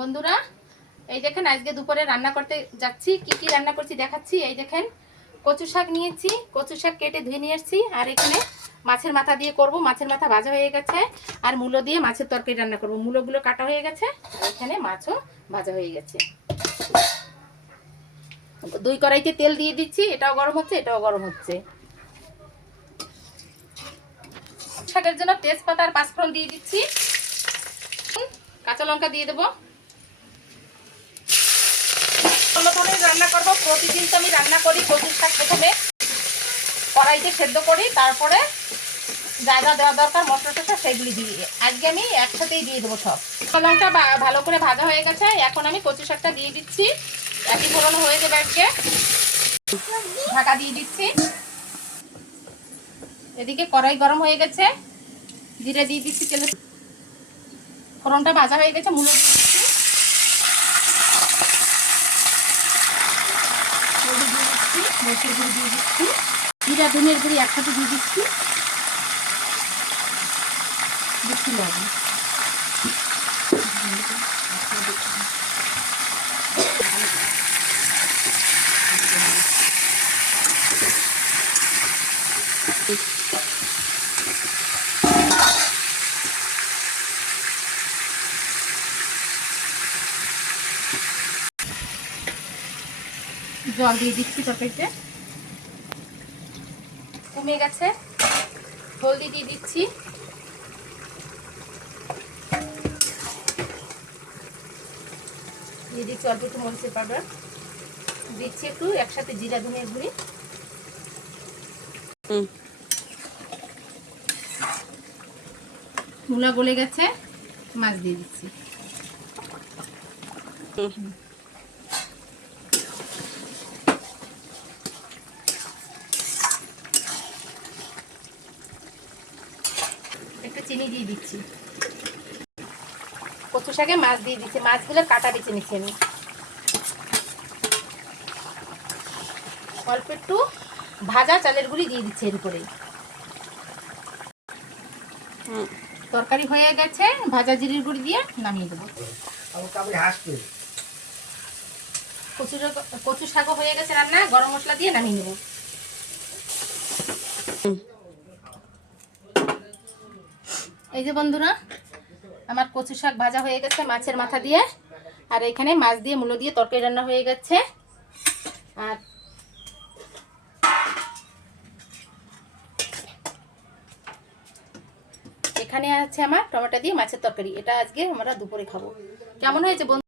বন্ধুরা, এই দেখেন আজকে দুপুরে রান্না করতে যাচ্ছি। কি কি রান্না করছি দেখাচ্ছি। এই দেখেন কচু শাক নিয়েছি, কচু শাক কেটে ধুয়ে নিয়ে এসেছি। আর এখানে মাছের মাথা দিয়ে করব। মাছের মাথা ভাজা হয়ে গেছে। আর মূলো দিয়ে মাছের তরকারি রান্না করব। মূলোগুলো কাটা হয়ে গেছে আর এখানে মাছও ভাজা হয়ে গেছে। দুই কড়াইতে তেল দিয়ে দিচ্ছি। এটাও গরম হচ্ছে, এটাও গরম হচ্ছে। শাকের জন্য তেজপাতা আর পাঁচফোড়ন দিয়ে দিচ্ছি। কাঁচা লঙ্কা দিয়ে দেবো। রান্না করব। প্রতিদিন তো আমি রান্না করি কচু শাক। প্রথমে কড়াইতে সেদ্ধ করি, তারপরে যা যা দেওয়া দরকার মশলা টসলা সেগুলি দিয়ে আজকে আমি একসাথেই দিয়ে দেবো সব। লঙ্কা ভালো করে ভাজা হয়ে গেছে। এখন আমি কচু শাকটা দিয়ে দিচ্ছি। একই ফোড়ন হয়ে যাবে। আজকে ঢাকা দিয়ে দিচ্ছি। এদিকে কড়াই গরম হয়ে গেছে, জিরে দিয়ে দিচ্ছি। তেলে ফোড়নটা ভাজা হয়ে গেছে, মূলো দিয়ে দিচ্ছি। মরিচের গুঁড়ি দিয়ে দিচ্ছি। জিরা ধনের গুঁড়ি একসাথে দিয়ে দিচ্ছি। দিচ্ছি লবণ। জল দিয়ে দিচ্ছি। তরকারিতে কমে গেছে। হলদি দিয়ে দিচ্ছি। দিয়ে দিচ্ছি অল্প একটু মরিচের পাউডার। দিচ্ছি একটু একসাথে জিরা ধনের গুঁড়ি। মূলা গলে গেছে, মাছ দিয়ে দিচ্ছি। একটু চিনি দিয়ে দিচ্ছি। কচু শাকে মাছ দিয়ে দিচ্ছি। মাছগুলো কাটা বেছে নিচ্ছি আমি। অল্প একটু ভাজা চালের গুঁড়ি দিয়ে দিচ্ছি এর উপরে। তরকারি হয়ে গেছে, ভাজা জিরের গুঁড়ি দিয়ে নামিয়ে দেবো। কচু শাকও হয়ে গেছে রান্না। গরম মশলা দিয়ে নামিয়ে নেব। এই যে বন্ধুরা, আমার কচু শাক ভাজা হয়ে গেছে মাছের মাথা দিয়ে। আর এখানে মাছ দিয়ে মূলো দিয়ে তরকারি রান্না হয়ে গেছে। আর এখানে আছে আমার টমেটো দিয়ে মাছের তরকারি। এটা আজকে আমরা দুপুরে খাবো। কেমন হয়েছে বন্ধু?